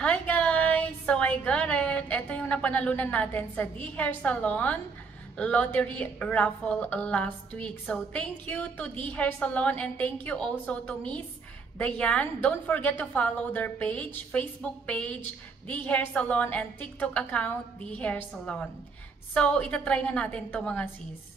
Hi guys! So I got it! Ito yung napanalunan natin sa D Hair Salon Lottery Raffle last week. So thank you to D Hair Salon and thank you also to Miss Dayan. Don't forget to follow their page, Facebook page, D Hair Salon and TikTok account, D Hair Salon. So itatry na natin to mga sis.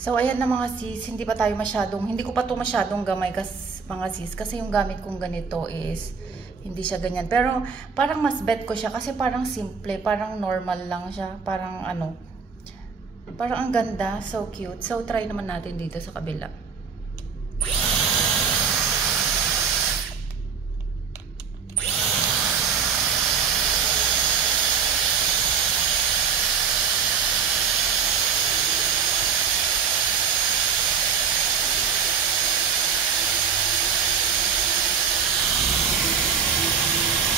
So ayan na mga sis, hindi ko pa to masyadong gamay mga sis kasi yung gamit kong ganito is hindi siya ganyan. Pero parang mas bet ko siya kasi parang simple, parang normal lang siya, parang parang ang ganda, so cute. So try naman natin dito sa kabila.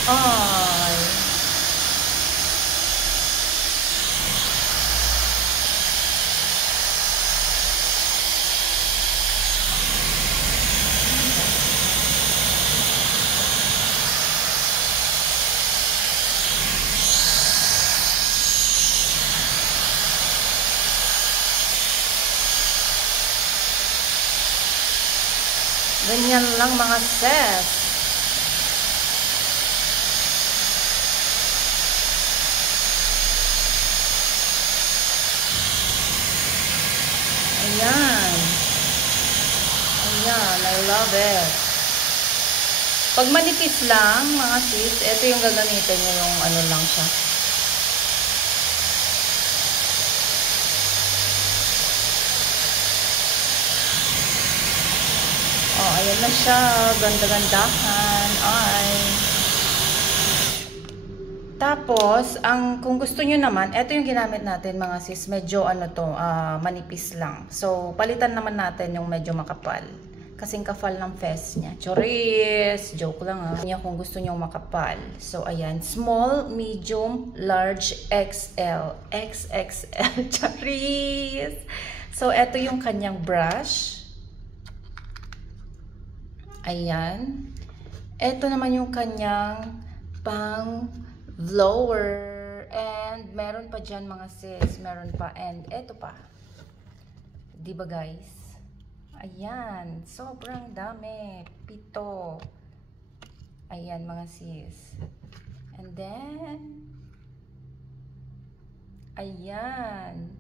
Ay. Ganyan lang mga sis. Ayan. Ayan, I love it. Pag manipis lang, mga sis, ito yung gagamitin nyo yung ano lang siya. Oh, ayan na siya. Ganda-gandahan. Ay. Tapos, kung gusto nyo naman, ito yung ginamit natin mga sis, medyo manipis lang. So, palitan naman natin yung medyo makapal. Kasing kapal ng fez niya. Choris! Joke lang ha. Kung gusto nyo makapal. So, ayan. Small, medium, large, XL. XXL. Choris! So, ito yung kanyang brush. Ayan. Ito naman yung kanyang pang blower. And meron pa dyan mga sis, meron pa, and eto pa. Diba guys? Ayan, sobrang dami. 7. Ayan mga sis. And then, ayan.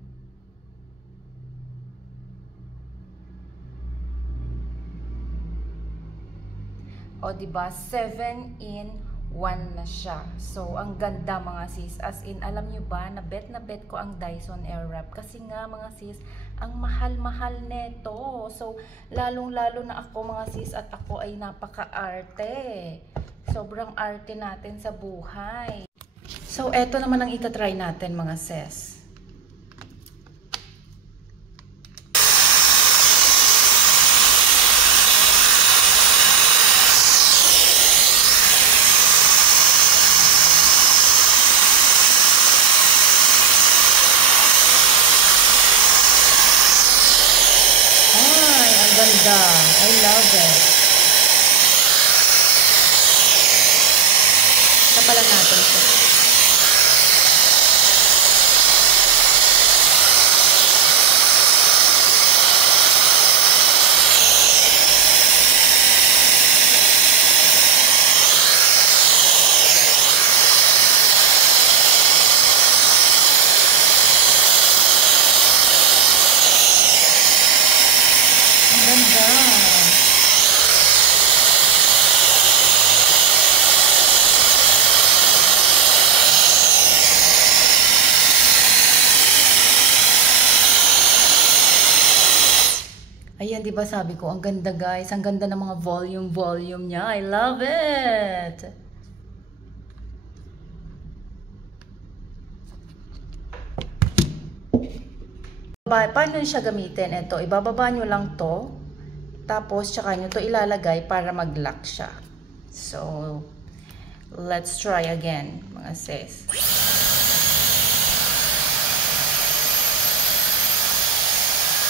O diba, 7 in 1 na siya. So, ang ganda mga sis. As in, alam nyo ba, na bet ko ang Dyson Airwrap. Kasi nga mga sis, ang mahal-mahal neto. So, lalong-lalo na ako mga sis at ako ay napaka-arte. Sobrang arte natin sa buhay. So, eto naman ang itatry natin mga sis. Ganda. I love it. Kapalan natin siya. Ganda. Ayan, di ba sabi ko, ang ganda guys. Ang ganda ng mga volume niya. I love it. Paano siya gamitin? Ito, ibababa nyo lang to. Tapos, tsaka nyo to ilalagay para mag-lock siya. So, let's try again, mga sis.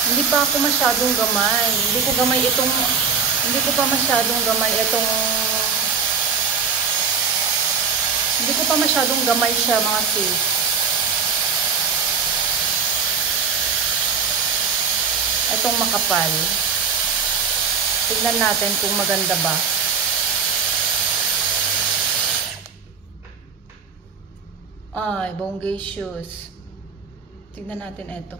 Hindi pa ako masyadong gamay. Hindi ko pa masyadong gamay siya, mga sis. Itong makapal. Tignan natin kung maganda ba. Ay, bongacious. Tignan natin ito.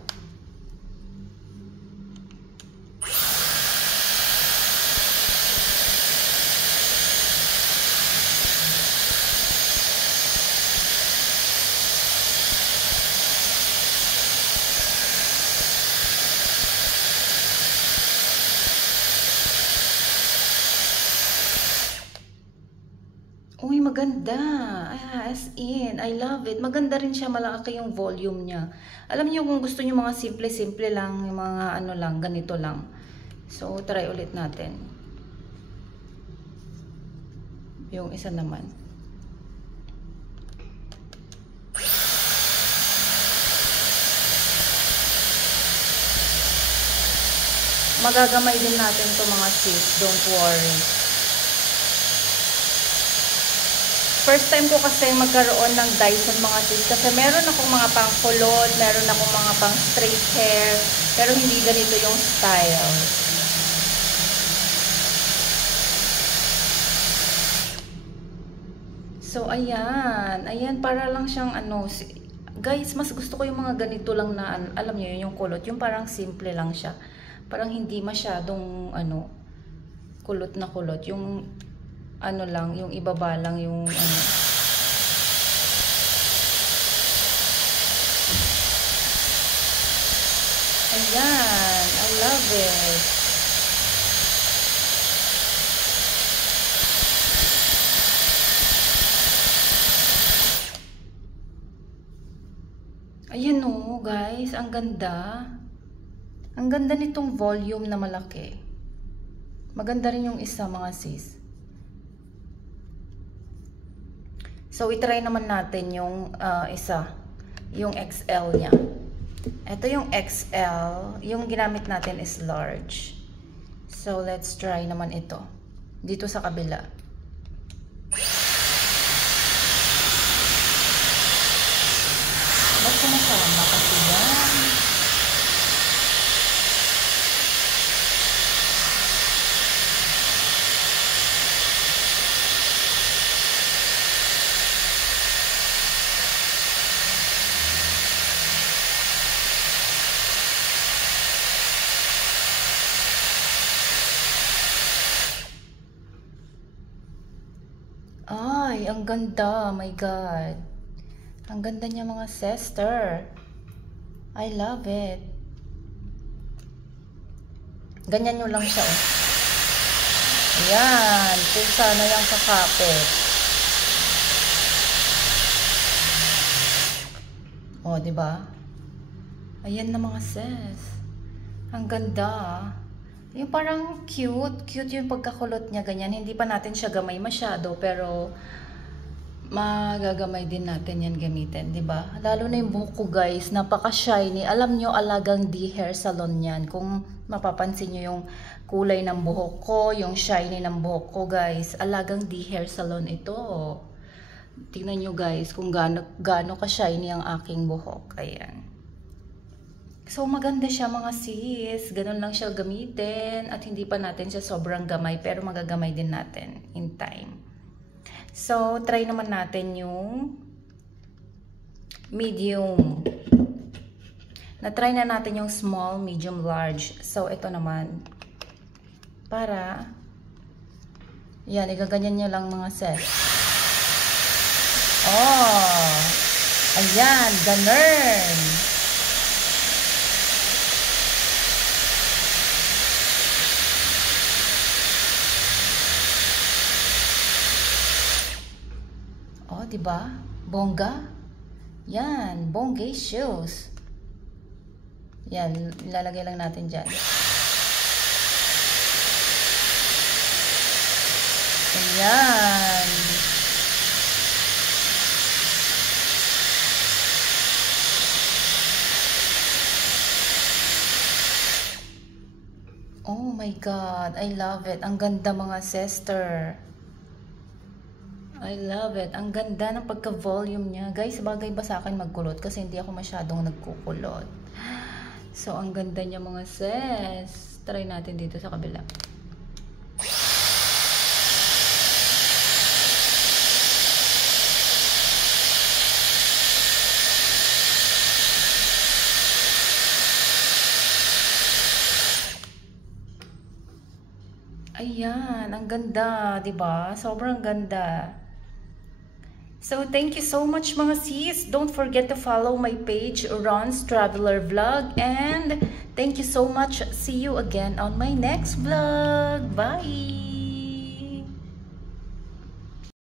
Uy, maganda. As in, I love it. Maganda rin siya, malaki yung volume niya. Alam niyo kung gusto niyo mga simple-simple lang, yung mga ano lang, ganito lang. So, try ulit natin. Yung isa naman. Magagamay din natin to mga sis, don't worry. First time ko kasi magkaroon ng Dyson mga sis, kasi meron akong mga pang kulot, meron akong mga pang straight hair, pero hindi ganito yung style. So ayan, para lang siyang ano, guys, mas gusto ko yung mga ganito lang na, alam niyo yung kulot, yung parang simple lang siya. Parang hindi masyadong ano, kulot na kulot, yung ano lang, yung ibaba lang yung ano. Ayan, I love it. Ayan o, guys, ang ganda. Ang ganda nitong volume na malaki. Maganda rin yung isa, mga sis. So, itry naman natin yung isa. Yung XL niya. Ito yung XL. Yung ginamit natin is large. So, let's try naman ito. Dito sa kabila. dapat sumasama kasi yan. Ay, ang ganda. Oh my God. Ang ganda niya mga sister. I love it. Ganyan nyo lang siya. Oh. Ayan. Kung sana yung kakapit. O, diba? Ayan na mga sis. Ang ganda. Yung parang cute. Cute yung pagkakulot niya, ganyan. Hindi pa natin siya gamay masyado, pero magagamay din natin yan gamitin, diba? Lalo na yung buhok ko, guys. Napaka-shiny. Alam nyo, alagang D-hair salon yan. Kung mapapansin nyo yung kulay ng buhok ko, yung shiny ng buhok ko, guys. Alagang D-hair salon ito. Tingnan nyo, guys, kung gaano ka-shiny ang aking buhok. Ayan. So, maganda siya mga sis. Ganun lang siya gamitin. At hindi pa natin siya sobrang gamay. Pero magagamay din natin in time. So, try naman natin yung medium. Na-try na natin yung small, medium, large. So, ito naman. Para, yan, igaganyan nyo lang mga sis. Oh! Ayan, ganun! Oh, diba? Bongga. Yan, bongacious. Yan, ilalagay lang natin dyan. Ayan. Oh my God, I love it. Ang ganda mga sister. I love it. Ang ganda ng pagka-volume niya. Guys, bagay ba sa akin magkulot? Kasi hindi ako masyadong nagkukulot. So, ang ganda niya mga sis. Try natin dito sa kabila. Ayan, ang ganda, 'di ba? Sobrang ganda. So, thank you so much mga sis. Don't forget to follow my page, Ron's Traveler Vlog. And thank you so much. See you again on my next vlog. Bye!